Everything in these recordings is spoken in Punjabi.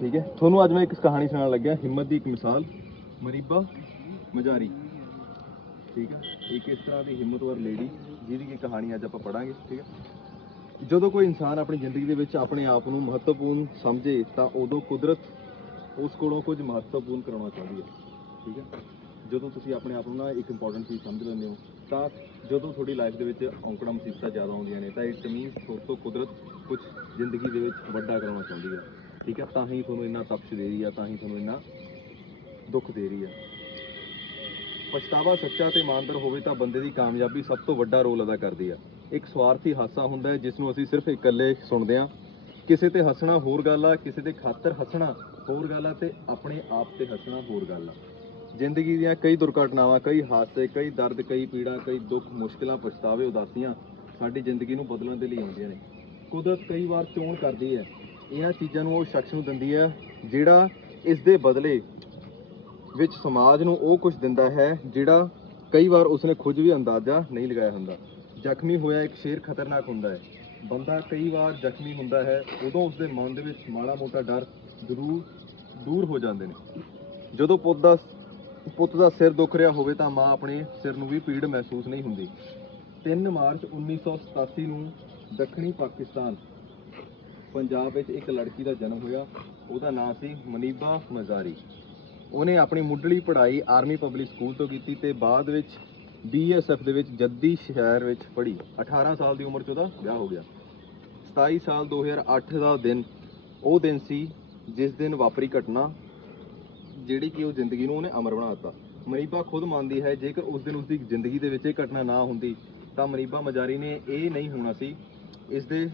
ਠੀਕ ਹੈ। ਤੁਹਾਨੂੰ ਅੱਜ ਮੈਂ ਇੱਕ ਕਹਾਣੀ ਸੁਣਾਉਣ ਲੱਗਿਆ। ਹਿੰਮਤ ਦੀ ਇੱਕ ਮਿਸਾਲ, ਮਰੀਬਾ ਮਜਾਰੀ। ਠੀਕ ਹੈ। ਇੱਕ ਇਸ ਤਰ੍ਹਾਂ ਦੀ ਹਿੰਮਤਵਰ ਲੇਡੀ, ਜਿਹਦੀ ਕੀ ਕਹਾਣੀ ਅੱਜ ਆਪਾਂ ਪੜਾਂਗੇ ਠੀਕ ਹੈ। ਜਦੋਂ ਕੋਈ ਇਨਸਾਨ ਆਪਣੀ ਜ਼ਿੰਦਗੀ ਦੇ ਵਿੱਚ ਆਪਣੇ ਆਪ ਨੂੰ ਮਹੱਤਵਪੂਰਨ ਸਮਝੇ, ਤਾਂ ਉਦੋਂ ਕੁਦਰਤ ਉਸ ਕੋਲੋਂ ਕੁਝ ਮਹੱਤਵਪੂਰਨ ਕਰਾਉਣਾ ਚਾਹੁੰਦੀ ਹੈ। ਠੀਕ ਹੈ। ਜਦੋਂ ਤੁਸੀਂ ਆਪਣੇ ਆਪ ਨੂੰ ਨਾ ਇੱਕ ਇੰਪੋਰਟੈਂਟ ਚੀਜ਼ ਸਮਝ ਲੈਂਦੇ ਹੋ, ਤਾਂ ਜਦੋਂ ਤੁਹਾਡੀ ਲਾਈਫ ਦੇ ਵਿੱਚ ਔਂਕੜਾ, ਮੁਸੀਬਤਾਂ ਜ਼ਿਆਦਾ ਆਉਂਦੀਆਂ ਨੇ, ਤਾਂ ਇਟ ਮੀਨਸ ਤੁਹਾਡੇ ਤੋਂ ਕੁਦਰਤ ਕੁਝ ਜ਼ਿੰਦਗੀ ਦੇ ਵਿੱਚ ਵੱਡਾ ਕਰਾਉਣਾ ਚਾਹੁੰਦੀ ਹੈ। ਠੀਕ ਹੈ ਤਾਂ ਹੀ ਤੁਹਾਨੂੰ ਇੰਨਾ ਤਪਸ਼ ਦੇ ਰਹੀ ਹੈ ਤਾਂ ਹੀ ਤੁਹਾਨੂੰ ਇੰਨਾ ਦੁੱਖ ਦੇ ਰਹੀ ਹੈ ਪਛਤਾਵਾ ਸੱਚਾ ਤੇ ਇਮਾਨਦਾਰ ਹੋਵੇ ਤਾਂ ਬੰਦੇ ਦੀ ਕਾਮਯਾਬੀ ਸਭ ਤੋਂ ਵੱਡਾ ਰੋਲ ਅਦਾ ਕਰਦੀ ਹੈ ਇੱਕ ਸਵਾਰਥੀ ਹਾਸਾ ਹੁੰਦਾ ਹੈ ਜਿਸ ਨੂੰ ਅਸੀਂ ਸਿਰਫ ਇਕੱਲੇ ਸੁਣਦੇ ਹਾਂ। ਕਿਸੇ ਤੇ ਹੱਸਣਾ ਹੋਰ ਗੱਲ ਆ, ਕਿਸੇ ਦੇ ਖਾਤਰ ਹੱਸਣਾ ਹੋਰ ਗੱਲ ਆ ਤੇ ਆਪਣੇ ਆਪ ਤੇ ਹੱਸਣਾ ਹੋਰ ਗੱਲ ਆ। ਜ਼ਿੰਦਗੀ ਦੀਆਂ ਕਈ ਦੁਰਘਟਨਾਵਾਂ, ਕਈ ਹਾਦਸੇ, ਕਈ ਦਰਦ, ਕਈ ਪੀੜਾ, ਕਈ ਦੁੱਖ, ਮੁਸ਼ਕਲਾਂ, ਪਛਤਾਵੇ, ਉਦਾਸੀਆਂ ਸਾਡੀ ਜ਼ਿੰਦਗੀ ਨੂੰ ਬਦਲਣ ਦੇ ਲਈ ਆਉਂਦੀਆਂ ਨੇ। ਕੁਦਰਤ ਕਈ ਵਾਰ ਚੋਣ ਕਰਦੀ ਹੈ। ਇਹਨਾਂ ਚੀਜ਼ਾਂ ਨੂੰ ਉਹ ਸ਼ਖਸ ਨੂੰ ਦਿੰਦੀ ਹੈ ਜਿਹੜਾ ਇਸ ਦੇ ਬਦਲੇ ਵਿੱਚ ਸਮਾਜ ਨੂੰ ਉਹ ਕੁਝ ਦਿੰਦਾ ਹੈ, ਜਿਹੜਾ ਕਈ ਵਾਰ ਉਸਨੇ ਖੁਦ ਵੀ ਅੰਦਾਜ਼ਾ ਨਹੀਂ ਲਗਾਇਆ ਹੁੰਦਾ। ਜ਼ਖਮੀ ਹੋਇਆ ਇੱਕ ਸ਼ੇਰ ਖਤਰਨਾਕ ਹੁੰਦਾ ਹੈ। ਬੰਦਾ ਕਈ ਵਾਰ ਜ਼ਖਮੀ ਹੁੰਦਾ ਹੈ, ਉਦੋਂ ਉਸਦੇ ਮਨ ਦੇ ਵਿੱਚ ਮਾੜਾ ਮੋਟਾ ਡਰ ਜ਼ਰੂਰ ਦੂਰ ਹੋ ਜਾਂਦੇ ਨੇ। ਜਦੋਂ ਪੁੱਤ ਦਾ ਪੁੱਤ ਦਾ ਸਿਰ ਦੁਖ ਰਿਹਾ ਹੋਵੇ ਤਾਂ ਮਾਂ ਆਪਣੇ ਸਿਰ ਨੂੰ ਵੀ ਪੀੜ ਮਹਿਸੂਸ ਨਹੀਂ ਹੁੰਦੀ। 3 ਮਾਰਚ 1987 ਨੂੰ ਦੱਖਣੀ ਪਾਕਿਸਤਾਨ ਪੰਜਾਬ ਵਿੱਚ ਇੱਕ ਲੜਕੀ ਦਾ ਜਨਮ ਹੋਇਆ, ਉਹਦਾ ਨਾਮ ਸੀ ਮਨੀਬਾ ਮਜ਼ਾਰੀ। ਉਹਨੇ ਆਪਣੀ ਮੁੱਢਲੀ ਪੜ੍ਹਾਈ ਆਰਮੀ ਪਬਲਿਕ ਸਕੂਲ ਤੋਂ ਕੀਤੀ ਤੇ ਬਾਅਦ ਵਿੱਚ ਬੀਐਸਐਫ ਦੇ ਵਿੱਚ ਜੱਦੀ ਸ਼ਹਿਰ ਵਿੱਚ ਪੜ੍ਹੀ। 18 ਸਾਲ ਦੀ ਉਮਰ 'ਚ ਉਹਦਾ ਵਿਆਹ ਹੋ ਗਿਆ। 27 ਸਾਲ 2008 ਦਾ ਦਿਨ, ਉਹ ਦਿਨ ਸੀ ਜਿਸ ਦਿਨ ਵਾਪਰੀ ਘਟਨਾ, ਜਿਹੜੀ ਕਿ ਉਹ ਜ਼ਿੰਦਗੀ ਨੂੰ ਉਹਨੇ ਅਮਰ ਬਣਾ ਦਿੱਤਾ। ਮਨੀਬਾ ਖੁਦ ਮੰਨਦੀ ਹੈ, ਜੇਕਰ ਉਸ ਦਿਨ ਉਸਦੀ ਜ਼ਿੰਦਗੀ ਦੇ ਵਿੱਚ ਇਹ ਘਟਨਾ ਨਾ ਹੁੰਦੀ, ਤਾਂ ਮਨੀਬਾ ਮਜਾਰੀ ਨੇ ਇਹ ਨਹੀਂ ਹੋਣਾ ਸੀ, ਇਸ ਦੇ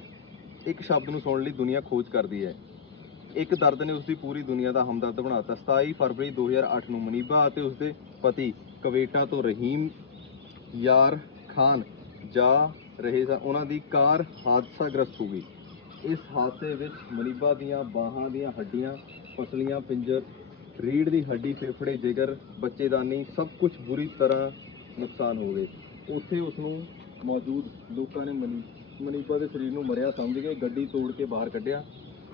ਇੱਕ ਸ਼ਬਦ ਨੂੰ ਸੁਣਨ ਲਈ ਦੁਨੀਆ ਖੋਜ ਕਰਦੀ ਹੈ। ਇੱਕ ਦਰਦ ਨੇ ਉਸਦੀ ਪੂਰੀ ਦੁਨੀਆ ਦਾ ਹਮਦਰਦ ਬਣਾ ਦਿੱਤਾ 27 ਫਰਵਰੀ 2008 ਨੂੰ ਮਨੀਬਾ ਅਤੇ ਉਸਦੇ ਪਤੀ ਕਵੇਟਾ ਤੋਂ ਰਹੀਮ ਯਾਰ ਖਾਨ ਜਾ ਰਹੇ ਸਨ। ਉਹਨਾਂ ਦੀ ਕਾਰ ਹਾਦਸਾਗ੍ਰਸਤ ਹੋ ਗਈ। ਇਸ ਹਾਦਸੇ ਵਿੱਚ ਮਨੀਬਾ ਦੀਆਂ ਬਾਹਾਂ ਦੀਆਂ ਹੱਡੀਆਂ, ਪਸਲੀਆਂ, ਪਿੰਜਰ ਰੀੜ ਦੀ ਹੱਡੀ, ਫੇਫੜੇ, ਜਿਗਰ, ਬੱਚੇਦਾਨੀ ਸਭ ਕੁਝ ਬੁਰੀ ਤਰ੍ਹਾਂ ਨੁਕਸਾਨ ਹੋ ਗਏ। ਉੱਥੇ ਉਸ ਨੂੰ ਮੌਜੂਦ ਲੋਕਾਂ ਨੇ ਮਨੀ ਮਨੀਪਾ ਦੇ ਸਰੀਰ ਨੂੰ ਮਰਿਆ ਸਮਝ ਕੇ ਗੱਡੀ ਤੋੜ ਕੇ ਬਾਹਰ ਕੱਢਿਆ।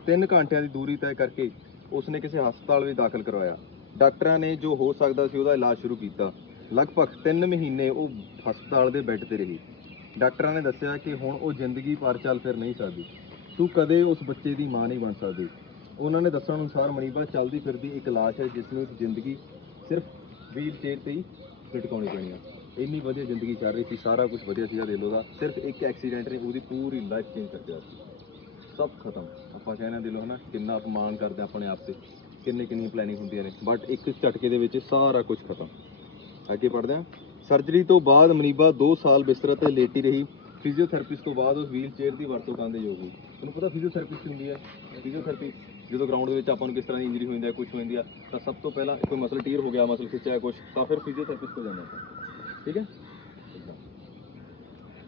3 ਘੰਟਿਆਂ ਦੀ ਦੂਰੀ ਤੈਅ ਕਰਕੇ ਉਸਨੇ ਕਿਸੇ ਹਸਪਤਾਲ ਵਿੱਚ ਦਾਖਲ ਕਰਵਾਇਆ। ਡਾਕਟਰਾਂ ਨੇ ਜੋ ਹੋ ਸਕਦਾ ਸੀ ਉਹਦਾ ਇਲਾਜ ਸ਼ੁਰੂ ਕੀਤਾ। ਲਗਭਗ 3 ਮਹੀਨੇ ਉਹ ਹਸਪਤਾਲ ਦੇ ਬੈੱਡ ਤੇ ਰਹੀ। ਡਾਕਟਰਾਂ ਨੇ ਦੱਸਿਆ ਕਿ ਹੁਣ ਉਹ ਜ਼ਿੰਦਗੀ ਪਰ ਚੱਲ ਫਿਰ ਨਹੀਂ ਸਕਦੀ। ਤੂੰ ਕਦੇ ਉਸ ਬੱਚੇ ਦੀ ਮਾਂ ਨਹੀਂ ਬਣ ਸਕਦੀ। ਉਹਨਾਂ ਨੇ ਦੱਸਣ ਅਨੁਸਾਰ ਮਨੀਬਾ ਚੱਲਦੀ ਫਿਰਦੀ ਇੱਕ ਲਾਸ਼ ਹੈ ਜਿਸ ਨੂੰ ਜ਼ਿੰਦਗੀ ਸਿਰਫ ਵੀਲ ਚੇਅਰ ਤੇ ਹੀ ਲਟਕਾਉਣੀ ਪੈਣੀ ਹੈ ਇੰਨੀ ਵਧੀਆ ਜ਼ਿੰਦਗੀ ਚੱਲ ਰਹੀ ਸੀ, ਸਾਰਾ ਕੁਝ ਵਧੀਆ ਸੀਗਾ ਦਿਲੋਂ ਦਾ। ਸਿਰਫ ਇੱਕ ਐਕਸੀਡੈਂਟ ਨੇ ਉਹਦੀ ਪੂਰੀ ਲਾਈਫ ਚੇਂਜ ਕਰ ਦਿੱਤੀ। ਸਭ ਖਤਮ। ਆਪਾਂ ਕਹਿੰਦੇ ਦਿਲੋਂ ਹਨਾ, ਕਿੰਨਾ ਅਪਮਾਨ ਕਰਦੇ ਹਾਂ ਆਪਣੇ ਆਪ ਤੇ। ਕਿੰਨੇ ਕਿੰਨੀਆਂ ਪਲੈਨਿੰਗ ਹੁੰਦੀਆਂ ਨੇ। ਬਟ ਇੱਕ ਝਟਕੇ ਦੇ ਵਿੱਚ ਸਾਰਾ ਕੁਝ ਖਤਮ। ਅੱਗੇ ਪੜਦੇ ਹਾਂ। ਸਰਜਰੀ ਤੋਂ ਬਾਅਦ ਮਨੀਬਾ 2 ਸਾਲ ਬਿਸਤਰ ਤੇ ਲੇਟੀ ਰਹੀ। ਫਿਜ਼ੀਓਥੈਰੇਪਿਸਟ ਤੋਂ ਬਾਅਦ ਉਹ ਵੀਲ ਚੇਅਰ ਦੀ ਵਰਤੋਂ ਕਰਨ ਦੇ ਯੋਗ ਹੋਈ। ਤੁਹਾਨੂੰ ਪਤਾ ਫਿਜ਼ੀਓਥੈਰੇਪਿਸਟ ਹੁੰਦੀ ਹੈ? ਫਿਜ਼ੀਓਥੈਰੇਪੀ ਜਦੋਂ ਗਰਾਊਂਡ ਦੇ ਵਿੱਚ ਆਪਾਂ ਨੂੰ ਕਿਸ ਤਰ੍ਹਾਂ ਦੀ ਇੰਜਰੀ ਹੋ ਜਾਂਦੀ ਹੈ ਕੁਝ ਹੋ ਜਾਂਦੀ ਆ ਤਾਂ ਸਭ ਤੋਂ ਪਹਿਲਾਂ ਕੋਈ ਮਸਲ ਟੀਰ ਹੋ ਗਿਆ ਮਸਲ ਖਿੱਚਿਆ ਕੁਝ ਤਾਂ ਫਿਰ ਫਿਜ਼ੀਓਥੈਰੇਪਿਸਟ ਹੋ ਜਾਂਦਾ ਠੀਕ ਹੈ?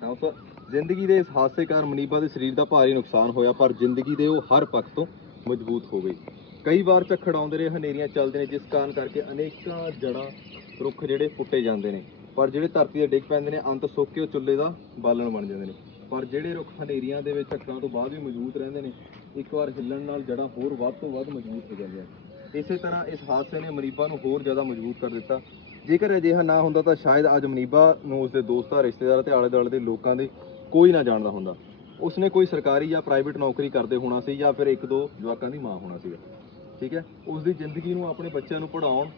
ਤਾਂ ਜ਼ਿੰਦਗੀ ਦੇ ਇਸ ਹਾਦਸੇ ਕਾਰਨ ਮਨੀਬਾ ਦੇ ਸਰੀਰ ਦਾ ਭਾਰੀ ਨੁਕਸਾਨ ਹੋਇਆ, ਪਰ ਜ਼ਿੰਦਗੀ ਦੇ ਉਹ ਹਰ ਪੱਖ ਤੋਂ ਮਜ਼ਬੂਤ ਹੋ ਗਈ। ਕਈ ਵਾਰ ਝੱਖੜ ਆਉਂਦੇ ਰਹੇ, ਹਨੇਰੀਆਂ ਚੱਲਦੇ ਨੇ, ਜਿਸ ਕਾਰਨ ਕਰਕੇ ਅਨੇਕਾਂ ਜੜਾਂ ਰੁੱਖ ਜਿਹੜੇ ਪੁੱਟੇ ਜਾਂਦੇ ਨੇ। ਪਰ ਜਿਹੜੇ ਧਰਤੀ ਦੇ ਡਿੱਗ ਪੈਂਦੇ ਨੇ, ਅੰਤ ਸੁੱਕ ਕੇ ਉਹ ਚੁੱਲ੍ਹੇ ਦਾ ਬਾਲਣ ਬਣ ਜਾਂਦੇ ਨੇ। ਪਰ ਜਿਹੜੇ ਰੁੱਖ ਹਨੇਰੀਆਂ ਦੇ ਵਿੱਚ ਝੱਖੜਾਂ ਤੋਂ ਬਾਅਦ ਵੀ ਮਜ਼ਬੂਤ ਰਹਿੰਦੇ ਨੇ, ਇੱਕ ਵਾਰ ਹਿੱਲਣ ਨਾਲ ਜੜਾਂ ਹੋਰ ਵੱਧ ਤੋਂ ਵੱਧ ਮਜ਼ਬੂਤ ਹੋ ਜਾਂਦੀਆਂ ਇਸੇ ਤਰ੍ਹਾਂ ਇਸ ਹਾਦਸੇ ਨੇ ਮਨੀਬਾ ਨੂੰ ਹੋਰ ਜ਼ਿਆਦਾ ਮਜ਼ਬੂਤ ਕਰ ਦਿੱਤਾ। ਜੇਕਰ ਅਜਿਹਾ ਨਾ ਹੁੰਦਾ ਤਾਂ ਸ਼ਾਇਦ ਅੱਜ ਮਨੀਬਾ ਨੂੰ ਉਸਦੇ ਦੋਸਤਾਂ ਰਿਸ਼ਤੇਦਾਰਾਂ ਤੇ ਆਲੇ ਦੁਆਲੇ ਦੇ ਲੋਕਾਂ ਦੇ ਕੋਈ ਨਾ ਜਾਣਦਾ ਹੁੰਦਾ। ਉਸਨੇ ਕੋਈ ਸਰਕਾਰੀ ਜਾਂ ਪ੍ਰਾਈਵੇਟ ਨੌਕਰੀ ਕਰਦੇ ਹੋਣਾ ਸੀ ਜਾਂ ਫਿਰ ਇੱਕ ਦੋ ਜਵਾਕਾਂ ਦੀ ਮਾਂ ਹੋਣਾ ਸੀਗਾ। ਠੀਕ ਹੈ? ਉਸਦੀ ਜ਼ਿੰਦਗੀ ਨੂੰ ਆਪਣੇ ਬੱਚਿਆਂ ਨੂੰ ਪੜ੍ਹਾਉਣ,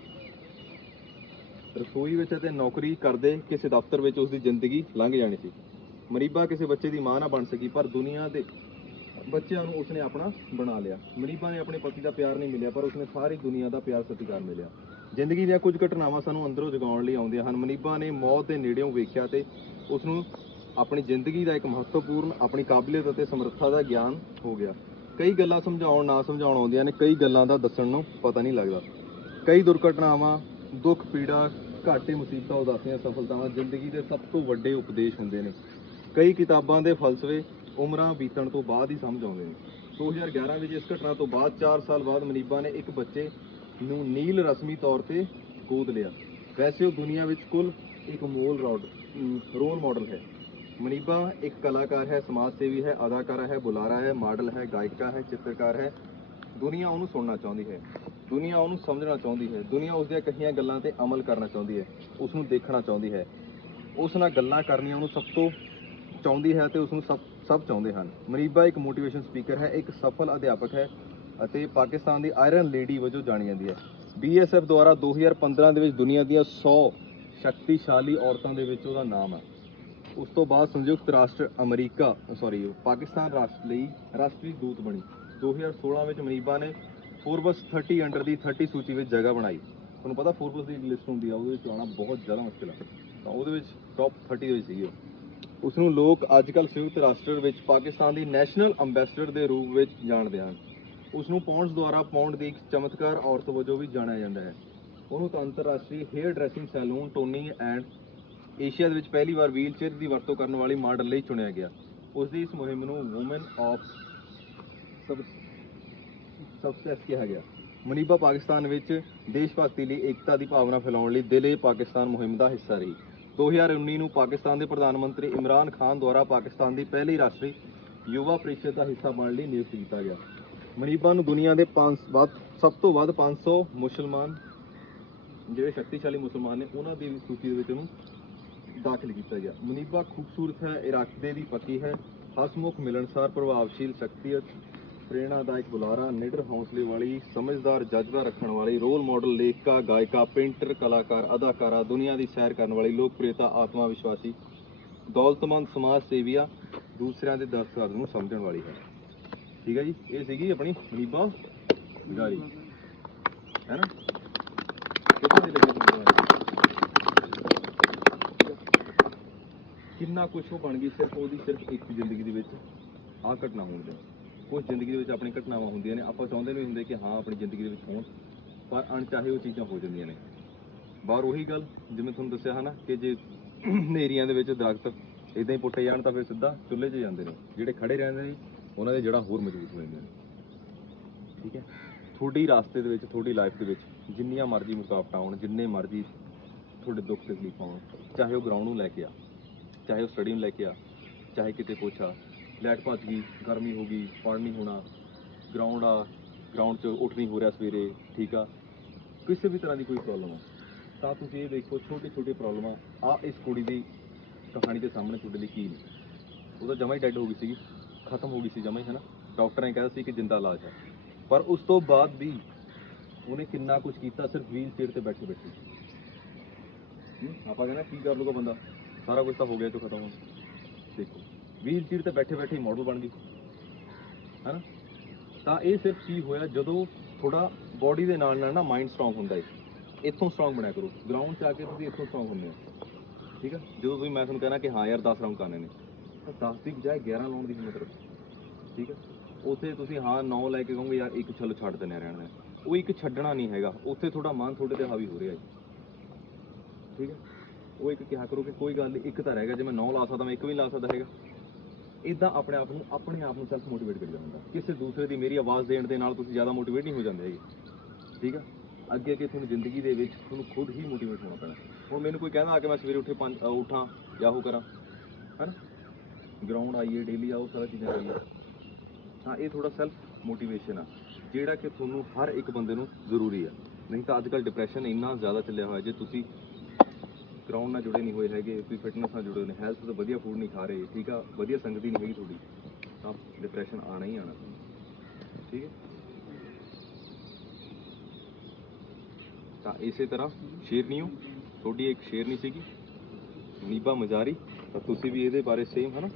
ਰਸੋਈ ਵਿੱਚ ਅਤੇ ਨੌਕਰੀ ਕਰਦੇ ਕਿਸੇ ਦਫ਼ਤਰ ਵਿੱਚ ਉਸਦੀ ਜ਼ਿੰਦਗੀ ਲੰਘ ਜਾਣੀ ਸੀ। ਮਰੀਬਾ ਕਿਸੇ ਬੱਚੇ ਦੀ ਮਾਂ ਨਾ ਬਣ ਸਕੀ, ਪਰ ਦੁਨੀਆ ਦੇ ਬੱਚਿਆਂ ਨੂੰ ਉਸਨੇ ਆਪਣਾ ਬਣਾ ਲਿਆ। ਮਰੀਬਾ ਨੇ ਆਪਣੇ ਪਤੀ ਦਾ ਪਿਆਰ ਨਹੀਂ ਮਿਲਿਆ, ਪਰ ਉਸਨੇ ਸਾਰੀ ਦੁਨੀਆ ਦਾ ਪਿਆਰ ਸਤਿਕਾਰ ਮਿਲਿਆ। ਜ਼ਿੰਦਗੀ ਦੀਆਂ ਕੁਝ ਘਟਨਾਵਾਂ ਸਾਨੂੰ ਅੰਦਰੋਂ ਜਗਾਉਣ ਲਈ ਆਉਂਦੀਆਂ ਹਨ। ਮਨੀਬਾ ਨੇ ਮੌਤ ਦੇ ਨੇੜਿਓਂ ਵੇਖਿਆ ਤੇ ਉਸ ਨੂੰ ਆਪਣੀ ਜ਼ਿੰਦਗੀ ਦਾ ਇੱਕ ਮਹੱਤਵਪੂਰਨ, ਆਪਣੀ ਕਾਬਲੀਅਤ ਅਤੇ ਸਮਰੱਥਾ ਦਾ ਗਿਆਨ ਹੋ ਗਿਆ। ਕਈ ਗੱਲਾਂ ਸਮਝਾਉਣ, ਨਾ ਸਮਝਾਉਣ ਆਉਂਦੀਆਂ ਨੇ, ਕਈ ਗੱਲਾਂ ਦਾ ਦੱਸਣ ਨੂੰ ਪਤਾ ਨਹੀਂ ਲੱਗਦਾ। ਕਈ ਦੁਰਘਟਨਾਵਾਂ, ਦੁੱਖ, ਪੀੜਾ, ਘਾਟੇ, ਮੁਸੀਬਤਾਂ, ਉਦਾਸੀਆਂ, ਸਫਲਤਾਵਾਂ ਜ਼ਿੰਦਗੀ ਦੇ ਸਭ ਤੋਂ ਵੱਡੇ ਉਪਦੇਸ਼ ਹੁੰਦੇ ਨੇ। ਕਈ ਕਿਤਾਬਾਂ ਦੇ ਫਲਸਫੇ ਉਮਰਾਂ ਬੀਤਣ ਤੋਂ ਬਾਅਦ ਹੀ ਸਮਝ ਆਉਂਦੇ ਨੇ। 2011 ਵਿੱਚ ਇਸ ਘਟਨਾ ਤੋਂ ਬਾਅਦ 4 ਸਾਲ ਬਾਅਦ ਮਨੀਬਾ ਨੇ ਇੱਕ ਬੱਚੇ ਨੂੰ ਨੀਲ ਰਸਮੀ ਤੌਰ ਤੇ ਗੋਦ ਲਿਆ। ਵੈਸੇ ਉਹ ਦੁਨੀਆ ਵਿੱਚ ਕੁੱਲ ਇੱਕ ਮੋਲ ਰੋਡ ਰੋਲ ਮਾਡਲ ਹੈ। ਮਨੀਬਾ ਇੱਕ ਕਲਾਕਾਰ ਹੈ ਸਮਾਜ ਸੇਵੀ ਹੈ, ਅਦਾਕਾਰਾ ਹੈ, ਬੁਲਾਰਾ ਹੈ, ਮਾਡਲ ਹੈ, ਗਾਇਕਾ ਹੈ, ਚਿੱਤਰਕਾਰ ਹੈ। ਦੁਨੀਆ ਉਹਨੂੰ ਸੁਣਨਾ ਚਾਹੁੰਦੀ ਹੈ। ਦੁਨੀਆ ਉਹਨੂੰ ਸਮਝਣਾ ਚਾਹੁੰਦੀ ਹੈ। ਦੁਨੀਆ ਉਸ ਦੀਆਂ ਕਹੀਆਂ ਗੱਲਾਂ ਤੇ ਅਮਲ ਕਰਨਾ ਚਾਹੁੰਦੀ ਹੈ। ਉਸ ਨੂੰ ਦੇਖਣਾ ਚਾਹੁੰਦੀ ਹੈ। ਉਸ ਨਾਲ ਗੱਲਾਂ ਕਰਨੀਆਂ ਉਹਨੂੰ ਸਭ ਤੋਂ ਚਾਹੁੰਦੀ ਹੈ ਤੇ ਉਸ ਨੂੰ ਸਭ ਸਭ ਚਾਹੁੰਦੇ ਹਨ। ਮਨੀਬਾ ਇੱਕ ਮੋਟੀਵੇਸ਼ਨ ਸਪੀਕਰ ਹੈ, ਇੱਕ ਸਫਲ ਅਧਿਆਪਕ ਹੈ। ਅਤੇ ਪਾਕਿਸਤਾਨ ਦੀ ਆਇਰਨ ਲੇਡੀ ਵਜੋਂ ਜਾਣੀ ਜਾਂਦੀ ਹੈ। BSF ਦੁਆਰਾ 2015 ਦੇ ਵਿੱਚ ਦੁਨੀਆ ਦੀਆਂ 100 ਸ਼ਕਤੀਸ਼ਾਲੀ ਔਰਤਾਂ ਦੇ ਵਿੱਚ ਉਹਦਾ ਨਾਮ ਹੈ। ਉਸ ਤੋਂ ਬਾਅਦ ਸੰਯੁਕਤ ਰਾਸ਼ਟਰ ਅਮਰੀਕਾ ਸੌਰੀ ਪਾਕਿਸਤਾਨ ਰਾਸ਼ਟਰ ਲਈ ਰਾਸ਼ਟਰੀ ਦੂਤ ਬਣੀ। 2016 ਵਿੱਚ ਮਨੀਬਾ ਨੇ ਫੋਰਬਸ 30 ਅੰਡਰ ਦੀ 30 ਸੂਚੀ ਵਿੱਚ ਜਗ੍ਹਾ ਬਣਾਈ। ਤੁਹਾਨੂੰ ਪਤਾ ਫੋਰਬਸ ਦੀ ਲਿਸਟ ਹੁੰਦੀ ਆ, ਉਹਦੇ ਵਿੱਚ ਆਉਣਾ ਬਹੁਤ ਜ਼ਿਆਦਾ ਮੁਸ਼ਕਿਲ ਹੈ ਤਾਂ ਉਹਦੇ ਵਿੱਚ ਟੌਪ 30 ਦੇ ਵਿੱਚ ਸੀਗੀ ਉਹ। ਉਸ ਨੂੰ ਲੋਕ ਅੱਜਕੱਲ ਸੰਯੁਕਤ ਰਾਸ਼ਟਰ ਵਿੱਚ ਪਾਕਿਸਤਾਨ ਦੀ ਨੈਸ਼ਨਲ ਅੰਬੈਸਡਰ ਦੇ ਰੂਪ ਵਿੱਚ ਜਾਣਦੇ ਹਨ। ਉਸ ਨੂੰ ਪੌਂਡਸ ਦੁਆਰਾ ਪੌਂਡ ਦੀ ਇੱਕ ਚਮਤਕਾਰ ਔਰਤ ਵਜੋਂ ਵੀ ਜਾਣਿਆ ਜਾਂਦਾ ਹੈ। ਉਹਨੂੰ ਤਾਂ ਅੰਤਰਰਾਸ਼ਟਰੀ hair dressing salon Toni and Asia ਦੇ ਵਿੱਚ ਪਹਿਲੀ ਵਾਰ ਵੀਲਚੇਅਰ ਦੀ ਵਰਤੋਂ ਕਰਨ ਵਾਲੀ ਮਾਡਲ ਲਈ ਚੁਣਿਆ ਗਿਆ। ਉਸ ਦੀ ਇਸ ਮੁਹਿੰਮ ਨੂੰ ਔਮਨ ਆਫ ਸਬ ਸਬਸੈਸ ਕਿਹਾ ਗਿਆ। ਮਨੀਬਾ ਪਾਕਿਸਤਾਨ ਵਿੱਚ ਦੇਸ਼ ਭਗਤੀ ਲਈ ਏਕਤਾ ਦੀ ਭਾਵਨਾ ਫੈਲਾਉਣ ਲਈ ਦਿਲੇ ਪਾਕਿਸਤਾਨ ਮੁਹਿੰਮ ਦਾ ਹਿੱਸਾ ਰਹੀ। 2019 ਨੂੰ ਪਾਕਿਸਤਾਨ ਦੇ ਪ੍ਰਧਾਨ ਮੰਤਰੀ ਇਮਰਾਨ ਖਾਨ ਦੁਆਰਾ ਪਾਕਿਸਤਾਨ ਦੀ ਪਹਿਲੀ ਰਾਸ਼ਟਰੀ ਯੁਵਾ ਪ੍ਰੀਸ਼ਦ ਦਾ ਹਿੱਸਾ ਬਣਨ ਲਈ ਨਿਯੁਕਤ ਕੀਤਾ ਗਿਆ। ਮਨੀਬਾ ਨੂੰ ਦੁਨੀਆ ਦੇ ਪੰਜ ਵੱਧ, ਸਭ ਤੋਂ ਵੱਧ 500 ਮੁਸਲਮਾਨ, ਜਿਹੜੇ ਸ਼ਕਤੀਸ਼ਾਲੀ ਮੁਸਲਮਾਨ ਨੇ, ਉਹਨਾਂ ਦੀ ਸੂਚੀ ਦੇ ਵਿੱਚ ਉਹਨੂੰ ਦਾਖਲ ਕੀਤਾ ਗਿਆ। ਮਨੀਬਾ ਖੂਬਸੂਰਤ ਹੈ ਇਰਾਕਦੇ ਦੀ ਪਤੀ ਹੈ, ਹਸਮੁਖ ਮਿਲਣਸਾਰ ਪ੍ਰਭਾਵਸ਼ੀਲ ਸ਼ਖਸੀਅਤ ਪ੍ਰੇਰਣਾਦਾਇਕ ਬੁਲਾਰਾ, ਨਿਡਰ ਹੌਸਲੇ ਵਾਲੀ, ਸਮਝਦਾਰ, ਜਜ਼ਬਾ ਰੱਖਣ ਵਾਲੀ, ਰੋਲ ਮਾਡਲ, ਲੇਖਕਾ, ਗਾਇਕਾ, ਪੇਂਟਰ, ਕਲਾਕਾਰ, ਅਦਾਕਾਰਾ, ਦੁਨੀਆ ਦੀ ਸੈਰ ਕਰਨ ਵਾਲੀ, ਲੋਕਪ੍ਰਿਯਤਾ ਆਤਮਾ ਵਿਸ਼ਵਾਸੀ ਦੌਲਤਮੰਦ ਸਮਾਜ ਸੇਵੀਆ, ਦੂਸਰਿਆਂ ਦੇ ਦਰਦ ਦਰਦ ਨੂੰ ਸਮਝਣ ਵਾਲੀ ਹੈ। ਠੀਕ ਹੈ ਜੀ, ਇਹ ਸੀਗੀ ਆਪਣੀ ਮਨੀਬਾ ਗੁਜ਼ਾਰੀ ਹੈ ਨਾ ਕਿੱਦਾਂ ਦੀ ਕਿੰਨਾ ਕੁਛ ਉਹ ਬਣ ਗਈ ਸਿਰਫ, ਉਹਦੀ ਸਿਰਫ ਇੱਕ ਜ਼ਿੰਦਗੀ ਦੇ ਵਿੱਚ ਆਹ ਘਟਨਾ ਹੋਣ ਦੇ। ਕੁਝ ਜ਼ਿੰਦਗੀ ਦੇ ਵਿੱਚ ਆਪਣੀ ਘਟਨਾਵਾਂ ਹੁੰਦੀਆਂ ਨੇ, ਆਪਾਂ ਚਾਹੁੰਦੇ ਨਹੀਂ ਹੁੰਦੇ ਕਿ ਹਾਂ, ਆਪਣੀ ਜ਼ਿੰਦਗੀ ਦੇ ਵਿੱਚ ਹੋਣ, ਪਰ ਅਣਚਾਹੇ ਉਹ ਚੀਜ਼ਾਂ ਹੋ ਜਾਂਦੀਆਂ ਨੇ। ਬਾਹਰ ਉਹੀ ਗੱਲ, ਜਿਵੇਂ ਤੁਹਾਨੂੰ ਦੱਸਿਆ ਹਨਾ, ਕਿ ਜੇ ਨੇਰੀਆਂ ਦੇ ਵਿੱਚ ਦਰਖਤ ਇਦਾਂ ਹੀ ਪੁੱਟੇ ਜਾਣ ਤਾਂ ਫਿਰ ਸਿੱਧਾ ਚੁੱਲ੍ਹੇ 'ਚ ਜਾਂਦੇ ਨੇ, ਜਿਹੜੇ ਖੜੇ ਰਹਿੰਦੇ ਨੇ। ਉਹਨਾਂ ਦੇ ਜੜ੍ਹਾਂ ਹੋਰ ਮਜ਼ਬੂਤ ਹੋ ਜਾਂਦੀਆਂ ਨੇ। ਠੀਕ ਹੈ। ਤੁਹਾਡੀ ਰਾਸਤੇ ਦੇ ਵਿੱਚ ਤੁਹਾਡੀ ਲਾਈਫ ਦੇ ਵਿੱਚ ਜਿੰਨੀਆਂ ਮਰਜ਼ੀ ਮੁਕਾਵਟਾਂ ਆਉਣ ਜਿੰਨੇ ਮਰਜ਼ੀ ਤੁਹਾਡੇ ਦੁੱਖ ਤਕਲੀਫਾਂ ਆਉਣ ਚਾਹੇ ਉਹ ਗਰਾਊਂਡ ਨੂੰ ਲੈ ਕੇ ਆ ਚਾਹੇ ਉਹ ਸਟੱਡੀ ਨੂੰ ਲੈ ਕੇ ਆ ਚਾਹੇ ਕਿਤੇ ਕੁਛ ਆ ਲਾਈਟ ਭੱਜ ਗਈ ਗਰਮੀ ਹੋ ਗਈ ਪੜ੍ਹ ਨਹੀਂ ਹੋਣਾ ਗਰਾਊਂਡ ਆ ਗਰਾਊਂਡ 'ਚ ਉੱਠ ਨਹੀਂ ਹੋ ਰਿਹਾ ਸਵੇਰੇ ਠੀਕ ਆ ਕਿਸੇ ਵੀ ਤਰ੍ਹਾਂ ਦੀ ਕੋਈ ਪ੍ਰੋਬਲਮ ਆ। ਤਾਂ ਤੁਸੀਂ ਇਹ ਦੇਖੋ ਛੋਟੀ ਛੋਟੀ ਪ੍ਰੋਬਲਮਾਂ ਆ ਇਸ ਕੁੜੀ ਦੀ ਕਹਾਣੀ ਦੇ ਸਾਹਮਣੇ ਤੁਹਾਡੇ ਲਈ ਕੀ ਨੇ। ਉਹਦਾ ਜਮਾ ਹੀ ਡੈੱਡ ਹੋ ਗਈ ਸੀਗੀ। ਖਤਮ ਹੋ ਗਈ ਸੀ ਜਮਾ ਹੀ ਹੈ ਨਾ ਡਾਕਟਰ ਨੇ ਕਿਹਾ ਸੀ ਕਿ ਜਿੰਦਾ ਇਲਾਜ ਹੈ। ਪਰ ਉਸ ਤੋਂ ਬਾਅਦ ਵੀ ਉਹਨੇ ਕਿੰਨਾ ਕੁਝ ਕੀਤਾ, ਸਿਰਫ ਵੀਲ ਚੇਅਰ ਤੇ ਬੈਠੇ ਬੈਠੇ। ਆਪਾਂ ਕਹਿੰਦਾ ਕੀ ਕਰ ਲੂਗਾ ਬੰਦਾ? ਸਾਰਾ ਕੁਝ ਤਾਂ ਹੋ ਗਿਆ ਜੋ ਖਤਮ ਹੋ ਦੇਖੋ ਵੀਲ ਚੇਅਰ ਤੇ ਬੈਠੇ ਬੈਠੇ ਮਾਡਲ ਬਣ ਗਈ। ਹੈਨਾ? ਤਾਂ ਇਹ ਸਿਰਫ ਕੀ ਹੋਇਆ, ਜਦੋਂ ਥੋੜਾ ਬਾਡੀ ਦੇ ਨਾਲ ਨਾਲ ਨਾ ਮਾਈਂਡ ਸਟਰੋਂਗ ਹੁੰਦਾ ਹੈ ਇੱਥੋਂ ਸਟਰੋਂਗ ਬਣਿਆ ਕਰੋ। ਗਰਾਊਂਡ 'ਚ ਆ ਕੇ ਤੁਸੀਂ ਇੱਥੋਂ ਸਟਰੋਂਗ ਹੁੰਦੇ ਹੋ। ਠੀਕ ਹੈ ਜਦੋਂ ਤੁਸੀਂ, ਮੈਂ ਤੁਹਾਨੂੰ ਕਹਿਣਾ ਕਿ ਹਾਂ ਯਾਰ 10 ਰਾਉਂਡ ਕਰਨੇ ਨੇ। 10 ਦੀ ਬਜਾਏ 11 ਲਾਉਣ ਦੀ ਹਿੰਮਤ ਰੱਖੋ ਠੀਕ ਹੈ? ਉੱਥੇ ਤੁਸੀਂ ਹਾਂ 9 ਲੈ ਕੇ ਕਹੋਗੇ ਯਾਰ ਇੱਕ ਚਲੋ ਛੱਡ ਦਿੰਦੇ ਆ ਰਹਿਣ ਦੇ। ਉਹ ਇੱਕ ਛੱਡਣਾ ਨਹੀਂ ਹੈਗਾ। ਉੱਥੇ ਤੁਹਾਡਾ ਮਨ ਤੁਹਾਡੇ ਤੇ ਹਾਵੀ ਹੋ ਰਿਹਾ ਹੈ ਠੀਕ ਹੈ? ਉਹ ਇੱਕ ਕਿਹਾ ਕਰੋ ਕਿ ਕੋਈ ਗੱਲ ਨੀ, ਇੱਕ ਤਾਂ ਰਹਿ ਗਿਆ। ਜੇ ਮੈਂ 9 ਲਾ ਸਕਦਾ ਮੈਂ ਇੱਕ ਵੀ ਨੀ ਲਾ ਸਕਦਾ ਹੈਗਾ। ਇਦਾਂ ਆਪਣੇ ਆਪ ਨੂੰ ਆਪਣੇ ਆਪ ਨੂੰ ਸੈਲਫ ਮੋਟੀਵੇਟ ਕਰੀ ਜਾਂਦਾ। ਕਿਸੇ ਦੂਸਰੇ ਦੀ ਮੇਰੀ ਆਵਾਜ਼ ਦੇਣ ਦੇ ਨਾਲ ਤੁਸੀਂ ਜ਼ਿਆਦਾ ਮੋਟੀਵੇਟ ਨਹੀਂ ਹੋ ਜਾਂਦੇ ਹੈਗੇ। ਠੀਕ ਆ ਅੱਗੇ ਅੱਗੇ ਤੁਹਾਨੂੰ ਜ਼ਿੰਦਗੀ ਦੇ ਵਿੱਚ ਤੁਹਾਨੂੰ ਖੁਦ ਹੀ ਮੋਟੀਵੇਟ ਹੋਣਾ ਪੈਣਾ। ਹੁਣ ਮੈਨੂੰ ਕੋਈ ਕਹਿੰਦਾ ਆ ਕੇ ਮੈਂ ਸਵੇਰੇ ਉੱਠੇ ਪੰਜ ਅ, ਉੱਠਾਂ ਜਾਂ ਉਹ ਕਰਾਂ। ਹੈਨਾ? ਗਰਾਊਂਡ ਆਈਏ ਡੇਲੀ ਆਓ ਸਾਰਾ ਚੀਜ਼ਾਂ ਕਰੀਏ ਤਾਂ ਇਹ ਥੋੜਾ ਸੈਲਫ ਮੋਟੀਵੇਸ਼ਨ ਆ, ਜਿਹੜਾ ਕਿ ਤੁਹਾਨੂੰ ਹਰ ਇੱਕ ਬੰਦੇ ਨੂੰ ਜ਼ਰੂਰੀ ਆ। ਨਹੀਂ ਤਾਂ ਅੱਜ ਕੱਲ੍ਹ ਡਿਪਰੈਸ਼ਨ ਇੰਨਾ ਜ਼ਿਆਦਾ ਚੱਲਿਆ ਹੋਇਆ, ਜੇ ਤੁਸੀਂ ਗਰਾਊਂਡ ਨਾਲ ਜੁੜੇ ਨਹੀਂ ਹੋਏ ਹੈਗੇ ਕੋਈ ਫਿਟਨੈਸ ਨਾਲ ਜੁੜੇ ਹੋਏ ਨੇ ਹੈਲਥ ਤੋਂ ਵਧੀਆ ਫੂਡ ਨਹੀਂ ਖਾ ਰਹੇ, ਠੀਕ ਆ? ਵਧੀਆ ਸੰਗਤੀ ਨਹੀਂ ਹੈਗੀ ਤੁਹਾਡੀ, ਤਾਂ ਡਿਪਰੈਸ਼ਨ ਆਣਾ ਹੀ ਆਣਾ। ਤੁਹਾਨੂੰ। ਠੀਕ ਹੈ? ਤਾਂ ਇਸੇ ਤਰ੍ਹਾਂ ਸ਼ੇਰਨੀਓ, ਤੁਹਾਡੀ ਇੱਕ ਸ਼ੇਰਨੀ ਸੀਗੀ ਨੀਬਾ ਮਜ਼ਾਰੀ। ਤਾਂ ਤੁਸੀਂ ਵੀ ਇਹਦੇ ਬਾਰੇ ਸੇਮ ਹਨਾ?